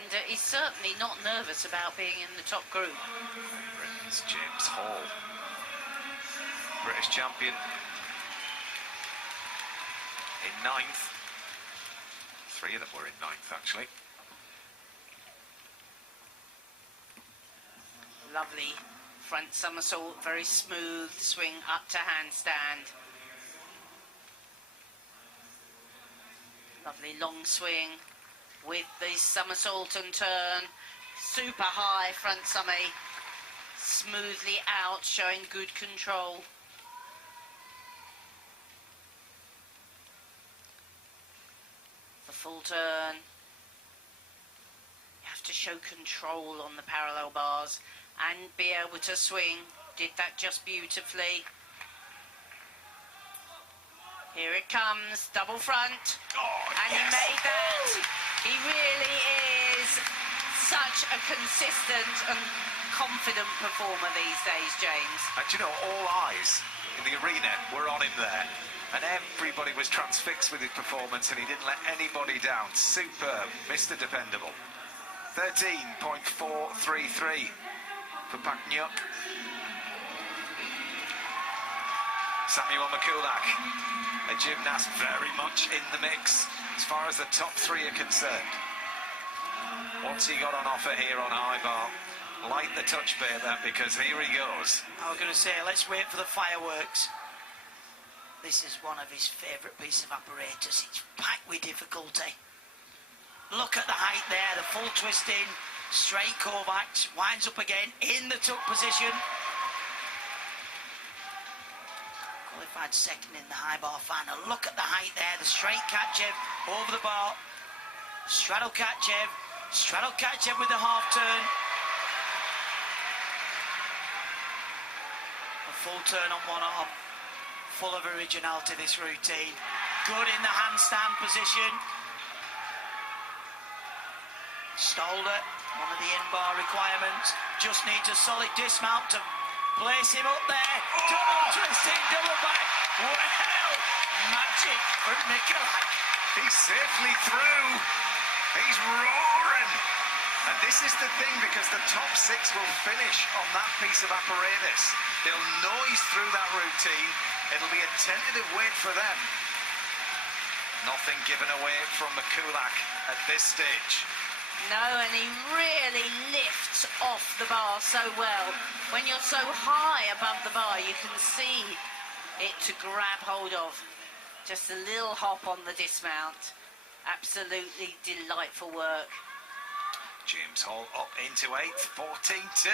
And he's certainly not nervous about being in the top group. Britain's James Hall, British champion, in 9th. 3 of them were in 9th, actually. Lovely front somersault, very smooth swing up to handstand. Lovely long swing with the somersault and turn. Super high front somersault, smoothly out, showing good control. The full turn. You have to show control on the parallel bars and be able to swing. Did that just beautifully. Here it comes, double front. Oh, and yes. He made that. He really is such a consistent and confident performer these days, James. And you know, all eyes in the arena were on him there. And everybody was transfixed with his performance, and he didn't let anybody down. Superb, Mr. Dependable. 13.433 for Paknyuk. Samuel McCulloch, a gymnast very much in the mix as far as the top 3 are concerned. What's he got on offer here on high bar? Light the touch, baby, because here he goes. I was going to say, let's wait for the fireworks. This is one of his favourite pieces of apparatus. It's packed with difficulty. Look at the height there, the full twisting, straight Kovacs, winds up again in the tuck position. Qualified second in the high bar final. Look at the height there, the straight Katchev over the bar. Straddle Katchev with the half turn. A full turn on one arm. Full of originality, this routine. Good in the handstand position. Stolder, one of the in-bar requirements. Just needs a solid dismount to place him up there. Double twisting, double back. Well, magic from Nikolai. He's safely through. He's roaring. And this is the thing, because the top 6 will finish on that piece of apparatus. They'll noise through that routine. It'll be a tentative wait for them. Nothing given away from McCulloch at this stage. No, and he really lifts off the bar so well. When you're so high above the bar, you can see it to grab hold of. Just a little hop on the dismount. Absolutely delightful work. James Hall up into 8th, 14-2.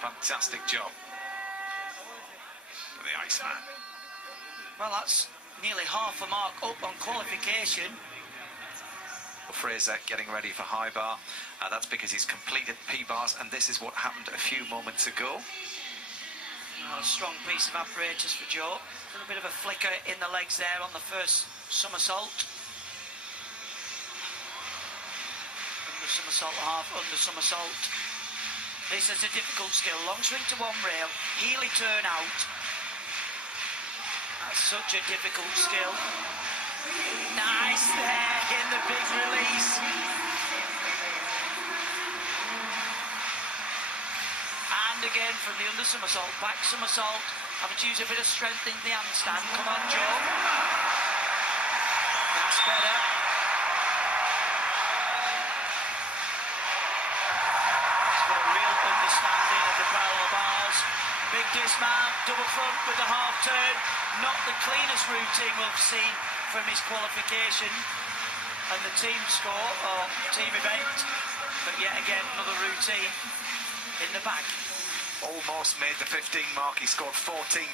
Fantastic job for the Iceman. Well, that's nearly half a mark up on qualification. Frazer getting ready for high bar. That's because he's completed P-bars, and this is what happened a few moments ago. Oh, a strong piece of apparatus for Joe. A little bit of a flicker in the legs there on the first somersault. Under somersault, half under somersault. This is a difficult skill. Long swing to one rail, heely turn out. That's such a difficult skill. Nice there in the big release. And again from the under somersault, back somersault. Having to use a bit of strength in the handstand. Come on, Joe. That's better. He's got a real understanding of the parallel bars. Big dismount, double front with the half turn. Not the cleanest routine we've seen from his qualification and the team score or team event, but yet again another routine in the bag. Almost made the 15 mark. He scored 14.9.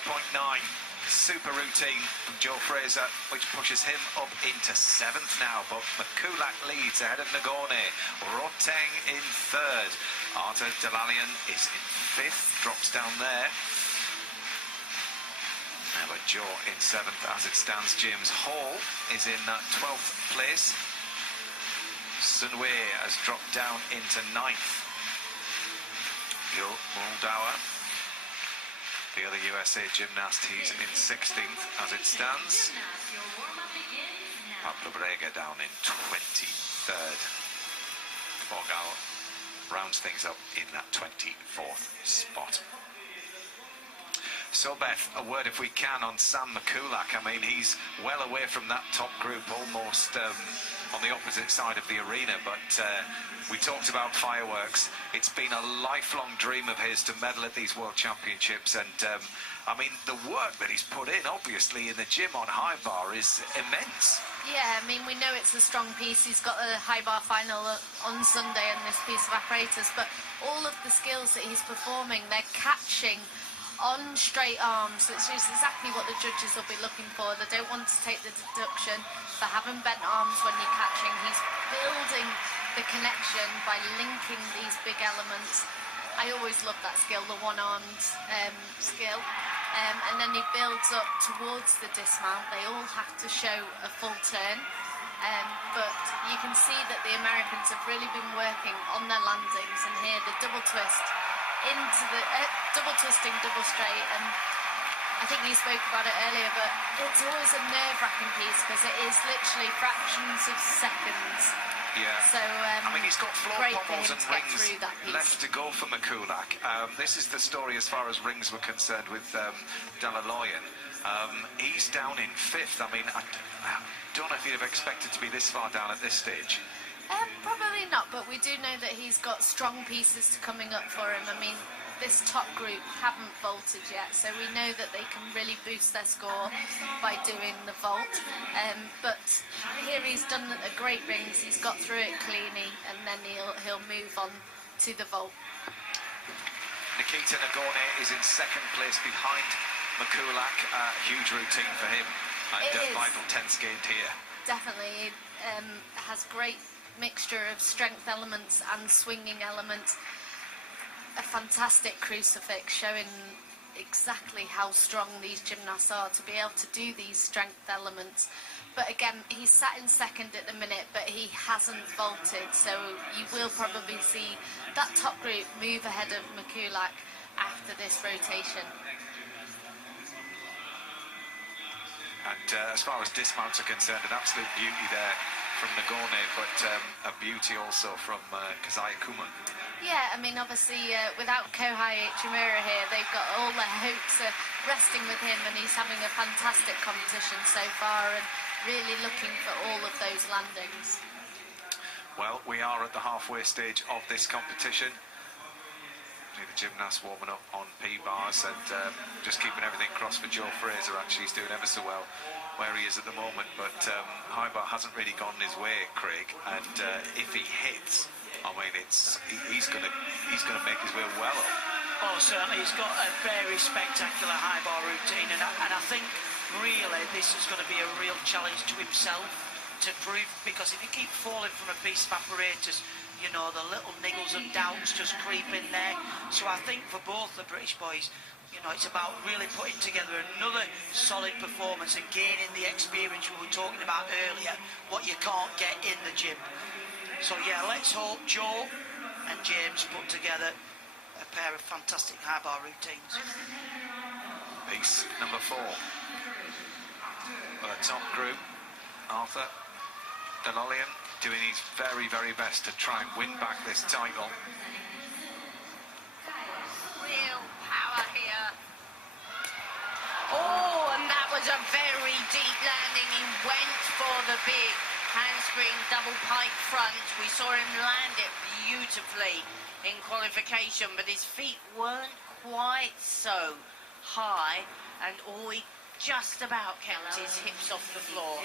Super routine from Joe Frazer, which pushes him up into 7th now, but McCulloch leads ahead of Nagorny. Roteng in 3rd. Arthur Delalian is in 5th, drops down there. Now but Joe in 7th as it stands. James Hall is in 12th place. Sunway has dropped down into 9th. Yo Moldauer, the other USA gymnast, he's in 16th as it stands. Pablo Brega down in 23rd. Forgal rounds things up in that 24th spot. So, Beth, a word, if we can, on Sam McCulloch. I mean, he's well away from that top group, almost on the opposite side of the arena, but we talked about fireworks. It's been a lifelong dream of his to medal at these World Championships, and I mean, the work that he's put in, obviously, in the gym on high bar is immense. Yeah, I mean, we know it's a strong piece. He's got a high bar final on Sunday in this piece of apparatus, but all of the skills that he's performing, they're catching on straight arms, which is exactly what the judges will be looking for. They don't want to take the deduction for having bent arms when you're catching. He's building the connection by linking these big elements. I always love that skill, the one-armed skill. And then he builds up towards the dismount. They all have to show a full turn. But you can see that the Americans have really been working on their landings, and here the double twist into the double twisting, double straight, and I think you spoke about it earlier, but it's always a nerve-wracking piece because it is literally fractions of seconds. Yeah. So I mean, he's got floor pommels and rings piece left to go for McCulloch. This is the story as far as rings were concerned with Dalaloyan. He's down in 5th. I mean, I don't know if you'd have expected to be this far down at this stage. Probably not, but we do know that he's got strong pieces coming up for him. I mean, this top group haven't vaulted yet, so we know that they can really boost their score by doing the vault. But here he's done a great rings, he's got through it cleanly, and then he'll move on to the vault. Nikita Nagorny is in 2nd place behind McCulloch. Huge routine for him, and vital tenths gained here. Definitely, has great mixture of strength elements and swinging elements. A fantastic crucifix showing exactly how strong these gymnasts are to be able to do these strength elements. But again, he's sat in 2nd at the minute, but he hasn't vaulted, so you will probably see that top group move ahead of McCulloch after this rotation. And as far as dismounts are concerned, an absolute beauty there from Nagorny, but a beauty also from Kazaya Kuma. Yeah, I mean, obviously, without Kohei Ichimura here, they've got all their hopes resting with him, and he's having a fantastic competition so far and really looking for all of those landings. Well, we are at the halfway stage of this competition. The gymnasts warming up on P-bars and just keeping everything crossed for Joe Frazer. Actually, he's doing ever so well where he is at the moment, but high bar hasn't really gone his way, Craig, and if he hits, I mean, he's going to make his way well up. Oh, certainly, he's got a very spectacular high bar routine, and I think really this is going to be a real challenge to himself to prove, because if you keep falling from a piece of apparatus, you know, the little niggles and doubts just creep in there. So I think for both the British boys, you know, it's about really putting together another solid performance and gaining the experience we were talking about earlier, what you can't get in the gym. So yeah, let's hope Joe and James put together a pair of fantastic high bar routines. Piece number 4. Well, the top group, Arthur Dalaloyan doing his very, very best to try and win back this title. Real power here. Oh, and that was a very deep landing. He went for the big handspring double pike front. We saw him land it beautifully in qualification, but his feet weren't quite so high, and he just about kept his hips off the floor.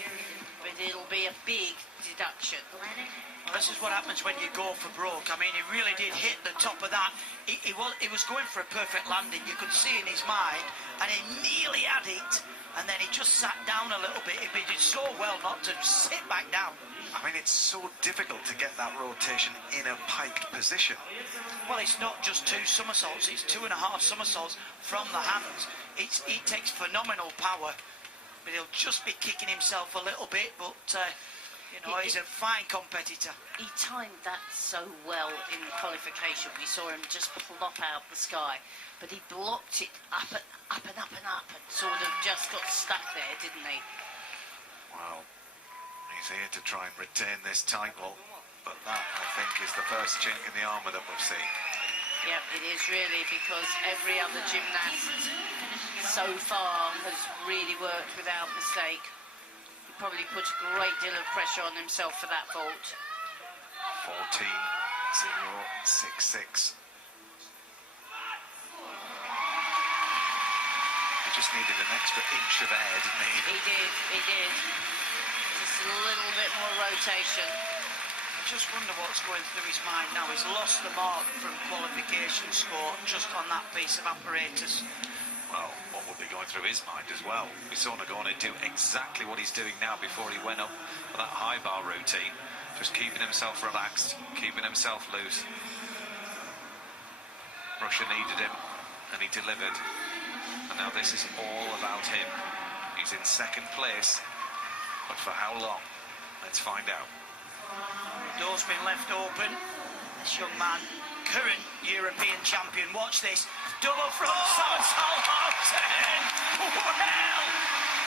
But it'll be a big deduction. Well, this is what happens when you go for broke. I mean, he really did hit the top of that. He was going for a perfect landing. You could see in his mind, and he nearly had it. And then he just sat down a little bit. He did so well not to sit back down. I mean, it's so difficult to get that rotation in a piked position. Well, it's not just 2 somersaults. It's 2.5 somersaults from the hands. He takes phenomenal power. But he'll just be kicking himself a little bit, but you know, he's a fine competitor. He timed that so well in qualification. We saw him just plop out the sky, but he blocked it up and up and up and up, and sort of just got stuck there, didn't he? Well, he's here to try and retain this title, but that, I think, is the first chink in the armour that we've seen. Yep, it is really, because every other gymnast so far has really worked without mistake. He probably put a great deal of pressure on himself for that vault. 14-0-6-6. He just needed an extra inch of air, didn't he? He did. Just a little bit more rotation. I just wonder what's going through his mind now. He's lost the mark from qualification score just on that piece of apparatus. Well, what would be going through his mind as well? We saw Nagorny do exactly what he's doing now before he went up for that high bar routine. Just keeping himself relaxed, keeping himself loose. Russia needed him, and he delivered. And now this is all about him. He's in second place, but for how long? Let's find out. Door's been left open. This young man, current European champion. Watch this. Double front somersault half turn. Well,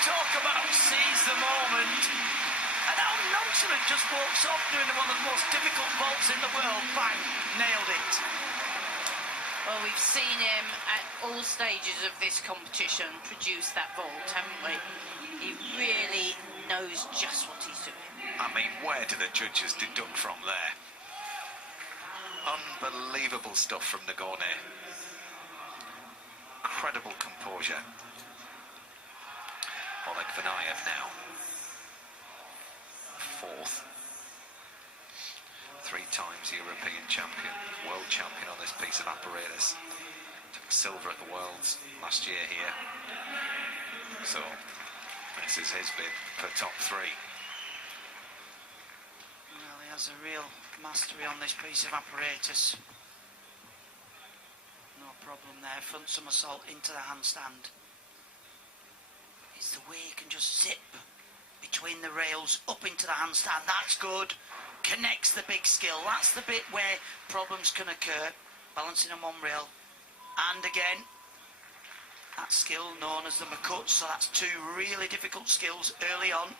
talk about seize the moment. And how nonchalant just walks off doing one of the most difficult vaults in the world. Bang, nailed it. Well, we've seen him at all stages of this competition produce that vault, haven't we? He really knows just what he's doing. I mean, where do the judges deduct from there? Unbelievable stuff from Nagorny. Incredible composure. Oleg Vanayev now. Fourth. 3 times European champion, world champion on this piece of apparatus. Took silver at the Worlds last year here. So, this is his bid for top 3. Well, he has a real mastery on this piece of apparatus. No problem there. Front somersault into the handstand. It's the way he can just zip between the rails up into the handstand. That's good. Connects the big skill. That's the bit where problems can occur. Balancing on one rail. And again, that skill known as the Makut. So that's 2 really difficult skills early on.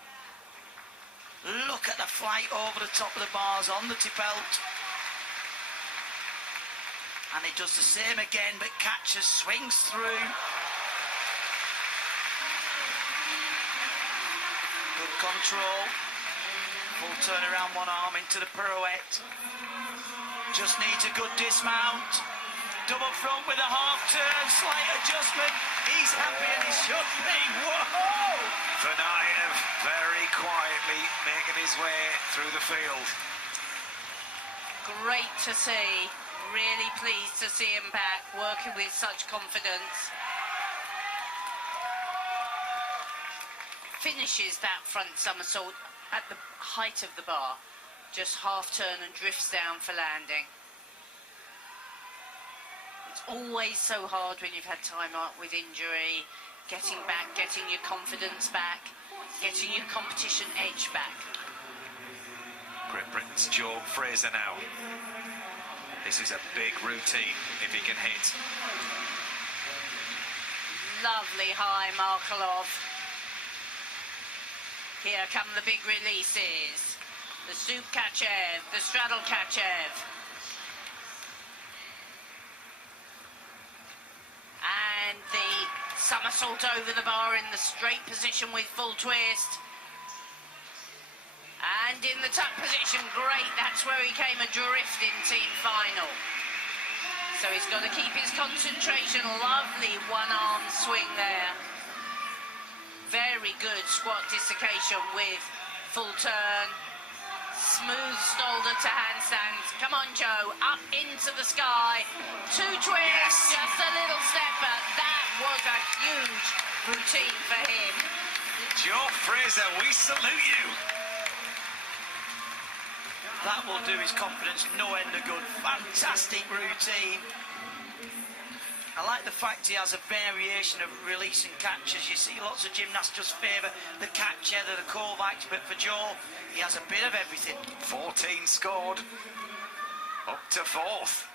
Look at the flight over the top of the bars on the tipelt. And he does the same again, but catches, swings through. Good control. Full turn around one arm into the pirouette. Just needs a good dismount. Double front with a half turn, slight adjustment. He's happy and he should be. Whoa! Vanayev very quietly making his way through the field. Great to see. Really pleased to see him back, working with such confidence. Finishes that front somersault at the height of the bar. Just half turn and drifts down for landing. It's always so hard when you've had time out with injury, getting back, getting your confidence back, getting your competition edge back. Great Britain's Joe Frazer now. This is a big routine if he can hit. Lovely high Markelov. Here come the big releases. The Soup Kachev, the Straddle Kachev. And the somersault over the bar in the straight position with full twist. And in the tuck position, great. That's where he came adrift in team final. So he's got to keep his concentration. Lovely one-arm swing there. Very good squat dislocation with full turn. Smooth shoulder to handstands. Come on, Joe. Up into the sky. 2 twists. Yes. Just a little step, but that was a huge routine for him. Joe Frazer, we salute you. That will do his confidence no end of good. Fantastic routine. I like the fact he has a variation of release and catches. You see lots of gymnasts just favour the catcher, the Kovacs, but for Joe, he has a bit of everything. 14 scored. Up to 4th.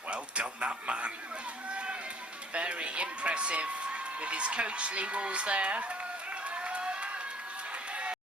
Well done, that man. Very impressive with his coach Lee Walls there.